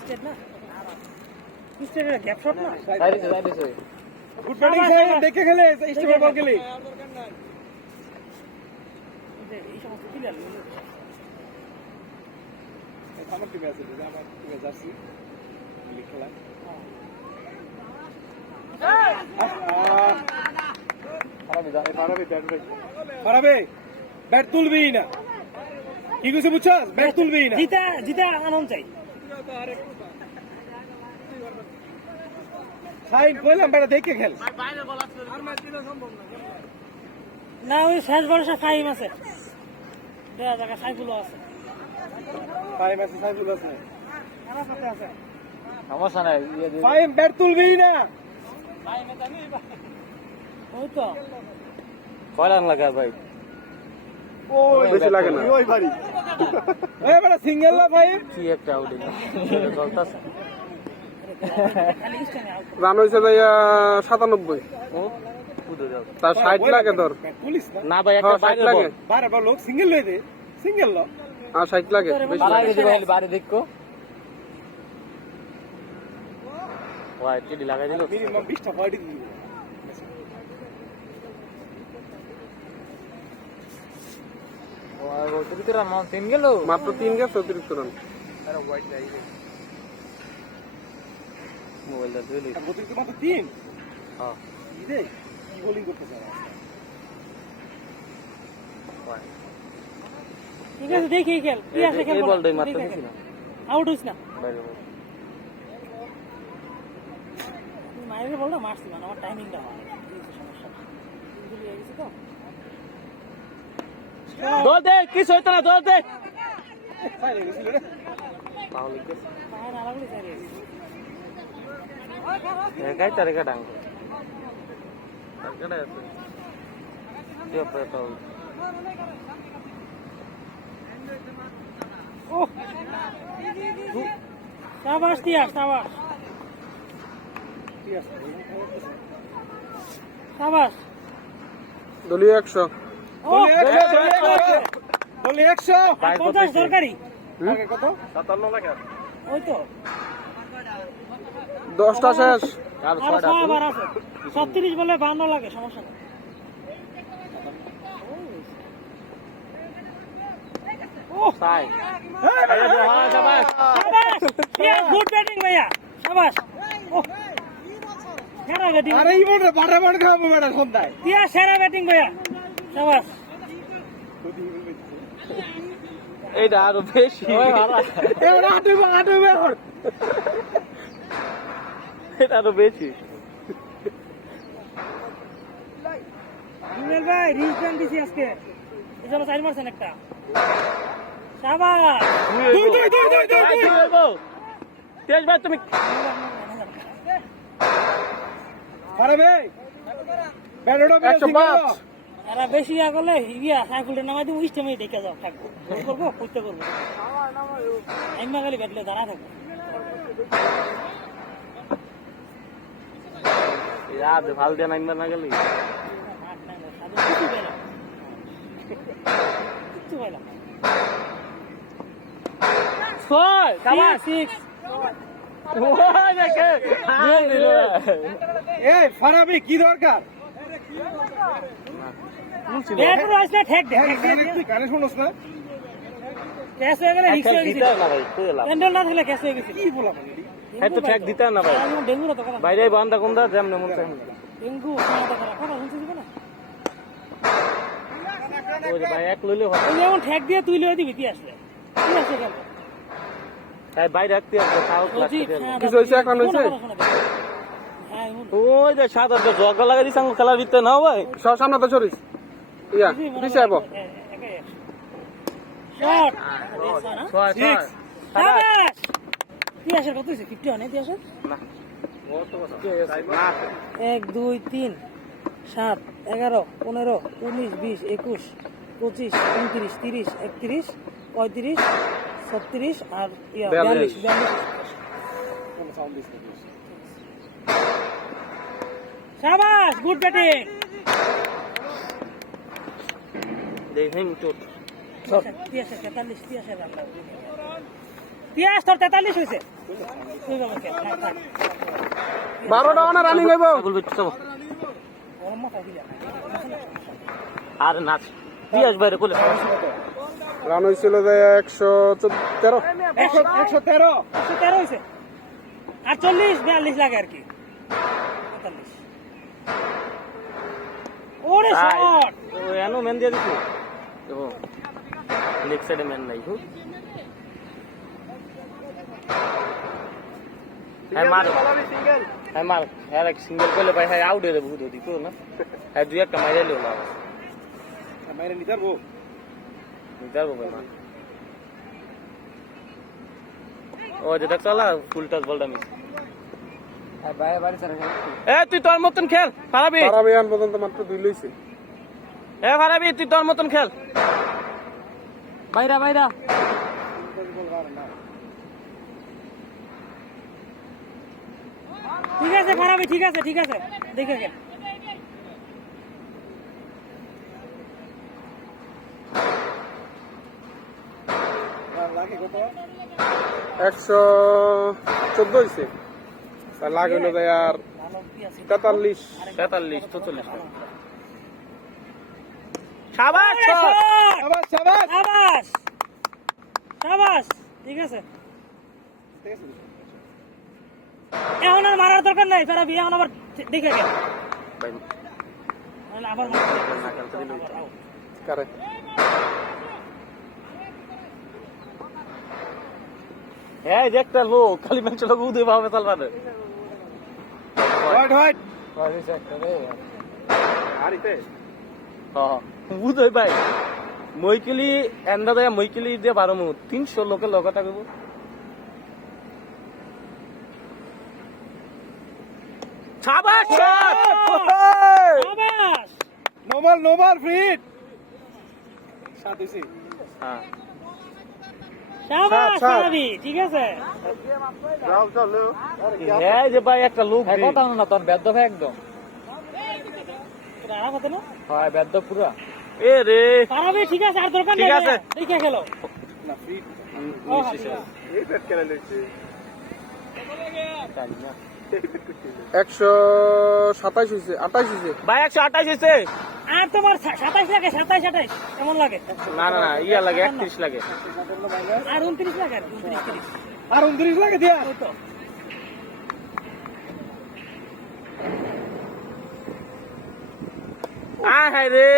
State না স্টেটের gap shot না সাইডে গুড ব্যাটিং সাইড দেখে খেলে স্টেপের বল খেলে এই সমস্ত প্লেয়ার আমার টিমে আছে আমার টিমে যাচ্ছি খেলা খারাপে ব্যাট তুলবেই না কি কিছু বুঝছস ব্যাট তুলবেই না জিতা জিতা আনন্দ চাই সাইন কইলাম ব্যাট দেখে খেল না ওই শেষ বর্ষে ফাইম আছে দেয়া জায়গা সাইফুলও আছে ফাইম আছে সাইফুল আছে আমার সাথে আছে সমস্যা নাই ফাইম ব্যাট তুলবেই না ওই তো কয় রান লাগে ভাই ওই বেশি লাগে না ওই ভারী এই বড় সিঙ্গেল না ফাইম কি একটা আউটিং চলতাছে খালি স্টেনে আউট রান হইছে ভাইয়া 97 ও কুদে যাও তার 60 লাগে তোর পুলিশ না ভাই একটা বাইরে বল বারে বল লোক সিঙ্গেল লই দে সিঙ্গেল ল আর 60 লাগে বেশি বাড়াই দে ভাই বাইরে দেখো ওই টিডি লাগাই দিল মিনিমাম 20টা ফাড়ি দিবি ওই অতিরিক্ত রান মান 3 গেল মাত্র 3 গেছে অতিরিক্ত রান আরে হোয়াইট যাই মোবাইলটা দিলি অতিরিক্ত মাত্র 3 হ্যাঁ ইদে কি বোলিং করতে চায় ঠিক আছে দেখি খেল কি আছে খেল এই বলটাই মারতে দিছি না আউট হইছ না বাইরে বল মাইরে বলটা মারছি মানে আমার টাইমিংটা ভালো সমস্যা না ইনজুরি হয়ে গেছে তো দৌড় দে কিছু হইতো না দৌড় দে ফাইল গেছিল রে তাহলে কি পায় না লাগলে চাই রে একাই তারিখা ডাঙ্গ তারিখা আছে কি অপারেট হবে ও শাবাশ টিয়া শাবাশ ঠিক আছে শাবাশ দলীয় 100 ও দলীয় 100 ভাই কত 50 দরকারি আগে কত 57 লাগে ওই তো 10টা শেষ আর আর 6টা 6 বার আছে 36 বলে 52 লাগে সমস্যা নেই ও সাই হ্যাঁ শাবাশ শাবাশ টিয়া গুড ব্যাটিং ভাইয়া শাবাশ ও সেরা ব্যাটিং আরে এই বড় বারে বারে খাবো বেটা সন্ধ্যায় টিয়া সেরা ব্যাটিং ভাইয়া শাবাশ এইটা আরো বেশি এবার আটে বের এটা আরো বেশি রুবেল ভাই রিজেন দিছি আজকে এজন্য চার মারছেন একটা শাবাশ দুই তেজ ভাই তুমি আরে ভাই ব্যাটটা 105 এরা বেশি আগলে হিয়া সাইকেলটা নামাই দিব ইস্টেমে দেখে যাও থাকবো করবো করতে করবো আইমা গেলে ব্যাটলে দাঁড়া থাকবো याद ভাল দেন আইমা না গেলি কিচ্ছু পাইলাম ছয় শাবাশ সিক্স ওই দেখে এই ফারাবি কি দরকার ব্যাটর আসলে ঠেক দে তুই কানে শুনছ না ক্যাশ হয়ে গেলে রিক্স হয়ে গেছে দিতে না ভাই কই এলাম প্যান্ডেল না থাকলে ক্যাশ হয়ে গেছে কি বলা মানে হ্যাঁ তো ঠেক দিতে না ভাই ডেঙ্গু না তো কথা বাইরে বান্দা কোনটা যেমন মন চাই ডেঙ্গু খাওয়া করা কথা শুনছিস না ওই যে ভাই এক লইলে হয় ওই যেমন ঠেক দিয়ে তুই লয়ে দিবি তুই আসলে কি আছে কেন তাই বাইরে রাখতে হবে তাও সজীব কিছু হয়েছে, এখন হয়েছে? হ্যাঁ ওই যে সাত আটটা জগা লাগাই দিছ খেলার ভিতরে না ভাই সব সামনে তো সরিস ইয়া দিছে আইবো শট ছয় ছয় শাবাশ তিয়াসের কত হইছে 50 অনে তিয়াসের না ও তো কথা না 1 2 3 7 11 15 19 20 21 25 29 30 31 35 36 আর 42 কোন সাউন্ড দিছ শাবাশ গুড ব্যাটিং দেখেন চোট তিয়াসের 43 তিয়াসের রান তিয়াস তোর 43 হইছে তুই যাবে কে? থাক, থাক। 12টা না রানিং হইব বলবি চলো গরম মাথা দিলা। আর নাচ পিয়াস বাইরে কোলে রান হয়েছিল যে 113 113 113 হয়েছে। আর 40-42 লাগে আর কি। 45। ওরে শট! এনো মেন দিয়ে দিছো দেখো লেগ সাইডে মেন নাই হু হ্যাঁ মার হ্যাঁ মার হ্যাঁ এক সিঙ্গেল করলে ভাই হ্যাঁ আউট হয়ে যাবে বুঝো দিকো না হ্যাঁ দুই একটা মাইরে লিও না মাইরে নিতে পারবো যাবো ভাই মার ও যেটা চলা ফুল টাচ বলটা মিস এ তুই তোর মতন খেল পারাবি পারাবিয়ান পর্যন্ত মাত্র 2 লইছে এ পারাবি তুই তোর মতন খেল বাইরা বাইরা। ঠিক আছে খারাপই, ঠিক আছে ঠিক আছে, দেখে গেল। লাগে কত 114 হইছে তার লাগ হইলো ভাই আর 43 43 44 শাবাশ শাবাশ শাবাশ শাবাশ শাবাশ, ঠিক আছে। এখন আর মারার দরকার নাই, তারা বিয়ে এখন আবার দেখে গেল। ভাই আবার না খেলতে দিল কারে হ্যাঁ একটা লোক খালি ম্যাচ লোক উদয় ভাবে চালবারে হোয়াইট হোয়াইট হ্যাঁ উদয় ভাই মইকেলি এন্ডা দেয়া মইকেলি দিয়ে 12 মিনিট 300 লোকের লগটা কইব শাবাশ শট শাবাশ নোমাল ফ্রিট সাত হইছে হ্যাঁ শাবাশ সাত। শাবাবি, ঠিক আছে। যাও চলো হ্যাঁ যে ভাই একটা লোক কথা না তোর বেদ্য ভাই একদম এটা আর কথা না, হয় বেদ্য পুরা এ রে পারাবি, ঠিক আছে, আর দরকার ঠিক নাই, আছে। দেখে গেল। না ফ্রিট ও, এই ব্যাট খেলা লইছে 127 হইছে 28 হইছে ভাই 128 হইছে আর তোমার 27 লাগে, 27 28 কেমন লাগে? না না না ইয়া লাগে 31 লাগে আর 29 লাগে, আর 29 30 আর 29 লাগে দিয়া ওই তো। হায় রে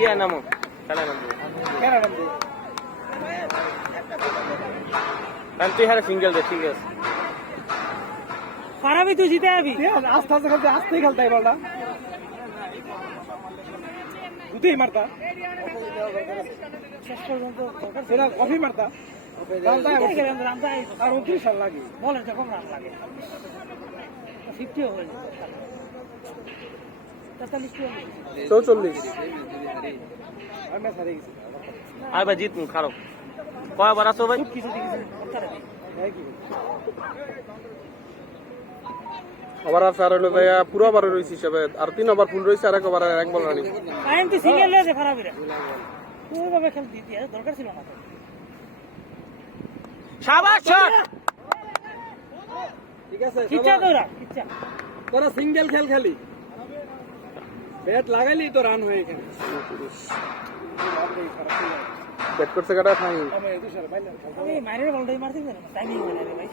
ইয়া নামো খেলা নামো কেন নাম দে আমি তুই হারে সিঙ্গেল দে ঠিক আছে পারাবি, তুই জিতে যাবি। আস্তে আস্তে খেলতে আস্তেই খেলতে বলটা দুতেই মারতা শেষ পর্যন্ত দরকার ছিল। সেটা কফি মারতা জিতে গেলাম, রানটা এই তো। আর 29 রান লাগে বলেন যখন রান লাগে 50 হয়ে যেত। 43 44 আর ম্যাচ হারিয়ে গেছে আর ভাই জিত খারাপ কয়বার আছো ভাই কিছু কিছু করতে পারবি। আবার আর হইলো ভাইয়া পুরো ওভারে রইছে হিসাবে আর 3 ওভার ফুল রইছে আর এক ওভারে এক বল রানি টাইম তো সিঙ্গেল লেছে পারাবিরা, ওইভাবে খেল দিতে দরকার ছিল না তো। শাবাশ শট ঠিক আছে কিচ্ছা দৌড়া, কিচ্ছা। তোরা সিঙ্গেল খেল খেলি ব্যাট লাগাইলি তো রান হয় এখানে ব্যাট করতে কাটা ফাইন আমি মাইরের বলটাই মারছি না, টাইমিং হয় না রে ভাই।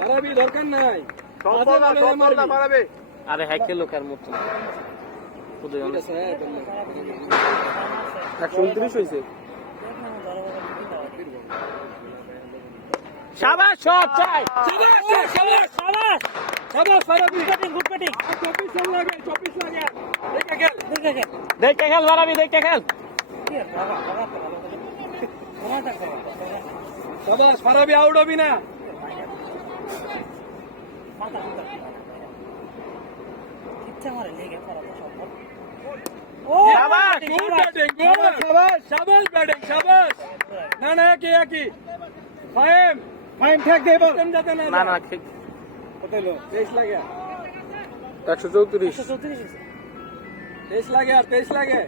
মারাবি দরকার নাই আরে হ্যাঁ খেলো খেল মুখ উদয় অনেক 129 হইছে শাবাশ শট চাই শাবাশ শাবাশ মারাবি গুড ব্যাটিং 24 লাগে 24 লাগে দেখে খেল দেখে গেল। দেখতে খেল বাড়াবি দেখতে খেল কি আর বাবা বাবা সময় থাকতে শাবাশ মারাবি আউট হবি না মাথা মাথা কিচ্ছা মারে লেগে পড়া তো সব। ও শাবাশ, গুড ব্যাটিং গুড শাবাশ শাবাশ ব্যাটিং শাবাশ না না কি ফাইম ঠেক দে বল যাতে না না না কত হলো 23 লাগে 134 134 23 লাগে আর 23 লাগে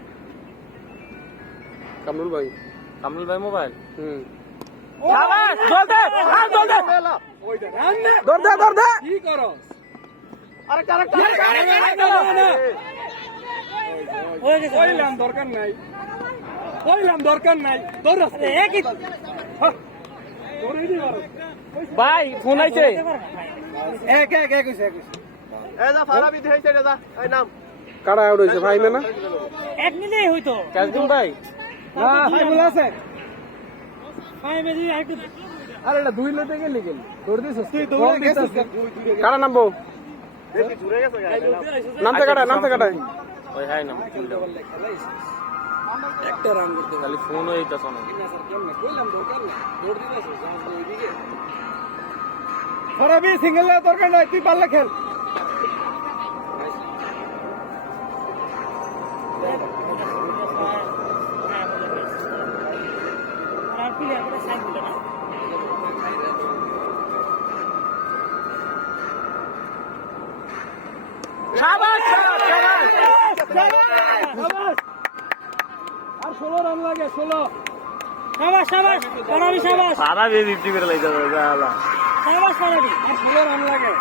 কামরুল ভাই কামরুল ভাই মোবাইল হুম শাবাশ জল দে আর জল দে দৌড় দে কি করো আরেকটা হয়ে গেছে কইলাম দরকার নাই দৌড় একই ভাই ফোন আইছে এক হইছে কারা আউট হইছে ভাই মেনা এক নিলেই হইতো কাজগুন ভাই না ভাই বলে আছে ভাই মেজি আরেকটু আরে এটা দুই লতে গেলি দৌড় দিছস তুই দৌড় দিছস কারা নামবো নামতে কাটায় ওই হাই নাম একটা রান করতে খালি ফোন হইতাছ না ফরাবি সিঙ্গেল দরকার নাই তুই পারলে খেল আর প্লেয়ার করে সাইড দিল না শাবাশ আর 16 রান লাগে 16 শাবাশ শাবাশ ফরাবি শাবাশ সারা বে 50 করে লাইতে হবে গালা শাবাশ ফরাবি 16 রান লাগে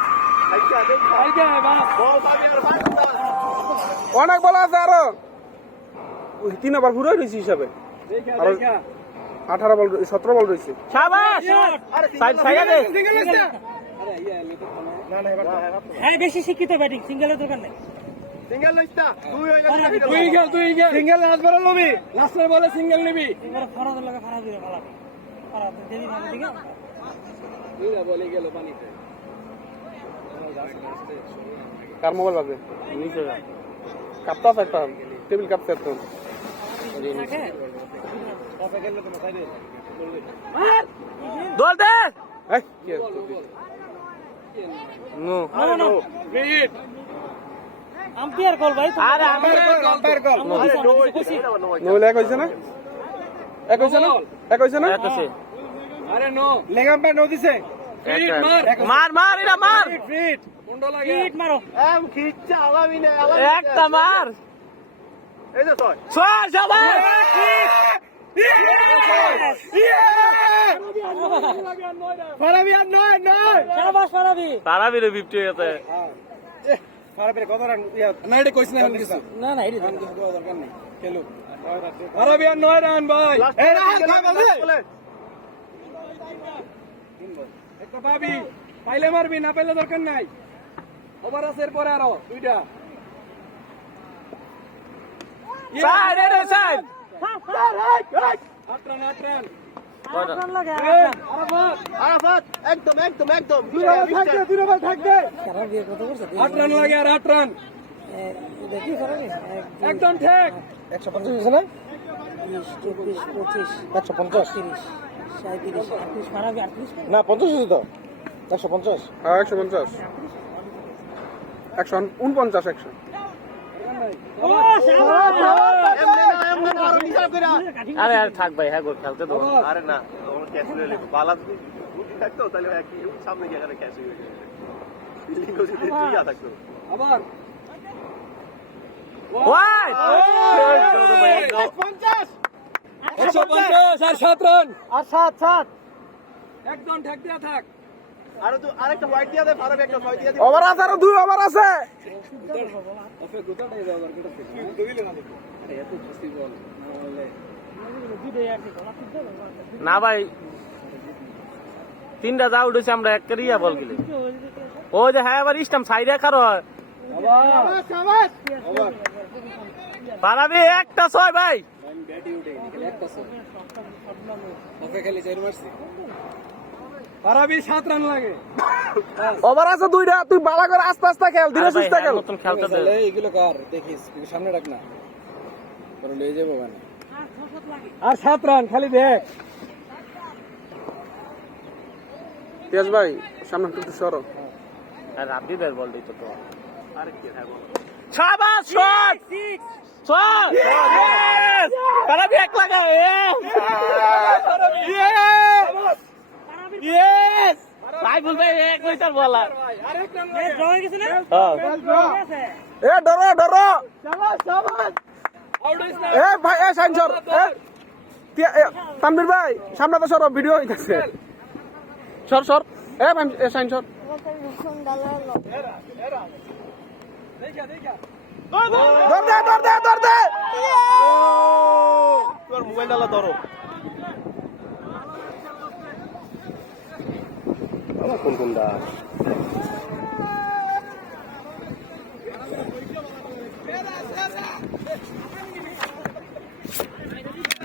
অনেক বল আছে আরো 3 ওভার পুরো রইছে হিসাবে আরো 18 বল 17 বল রইছে শাবাশ সাইড সাইডে দে হ্যাঁ বেশি শিক্ষিত ব্যাটিং সিঙ্গেলের দরকার নেই তুই গেল সিঙ্গেল লাস্ট বল লবি লাস্টের বলে সিঙ্গেল নিবি এবার ফরাদের লাগে ফরাদ দিলে ভালো ফরাদ দেরি ভালো দিকে দুইটা বলে গেল পানিতে কার মোবাইল বাজে নিচে যা কাপটা একটা টেবিল কাপ সেট তো থাকে দৌড় দে এই কি no no minute umpire call ভাই আরে আমি umpire call no no leg হইছে না এক হইছে না একাছে আরে নো লেগ আম্পায়ার নো দিছে মার মার এটা মার ফিট মুন্ডো লাগে হিট মারো একটা মার ছয় শাবাশ ফরাবি আর নয় শাবাশ ফরাবি তারা বেরে 50 হয়েছে ফরাবি কত রান না এটা কইছ না এখন কিছু না না এটা রান কিছু দেওয়া দরকার নেই খেলু ফরাবি আর 9 রান ভাই এই রান বলে একটা পাবি পাইলে মারবি না পাইলে দরকার নাই ওভার আছে এরপরে আরো দুইটা সাইড এটা সাইড 8 রান রান লাগে আরাফাত একদম দুই ওভার থাকবে খারাপ দিয়ে কত করছে 8 রান লাগে আর 8 রান দেখি ফরাবি একদম ঠিক 150 হইছে না 20 24 25 150 30 37 38 ফরাবি 38 না 50 হইছে তো 150 হ্যাঁ 150 149 100 ও আরে আরে থাক ভাই হ্যাঁ গো খেলতে দাও আরে না ওর ক্যাচ হয়ে গেল বালা যদি থাকতো তাহলে একই সামনে গিয়ে এখানে ক্যাচ হয়ে গেল ফিল্ডিং কোচ যদি তুই থাকতো আবার ওয়াই 150 আর 7 রান আর 7 একদম ঠেক দিয়া থাক আর তো আরেকটা হোয়াইট দিয়া দে ফারাবি একটা হোয়াইট দিয়া দে ওভার আছে আর 2 ওভার আছে না ভাই তিনটা যা উঠেছে আমরা এক করিয়া বল গেলে ও যে হ্যাঁ আবার ইস্টাম সাইডে কারো পারাবি একটা ছয় ভাই ফারাবি 7 রান লাগে ওভার আছে দুইটা, তুই বালা করে আস্তে আস্তে খেল, ধীরে আরে ভাই, সুস্থে হ্যাঁ, খেল। নতুন খেলতে দে এইগুলো কার দেখিস সামনে রাখ না পরে লয়ে যাবো মানে আর 7 রান খালি দেখ তেজ ভাই সামনে একটু সরো। আর রাব্বি বের বল দিত তো আরে কি হ্যাঁ বল শাবাশ শট শট পারাবি এক লাগা ইয়েস ভাই বল ভাই এক মিটার বলা আরেক রান ড্র হয়ে গেছে না হ্যাঁ এ ডরো ডরো, আউট হইছ না এ ভাই এ সাইন সর, তানভীর ভাই সামনে তো সর ভিডিও হইতেছে সর সর সাইন সর ধর দে তোর মোবাইল ডালা ধরো কোন কোনটা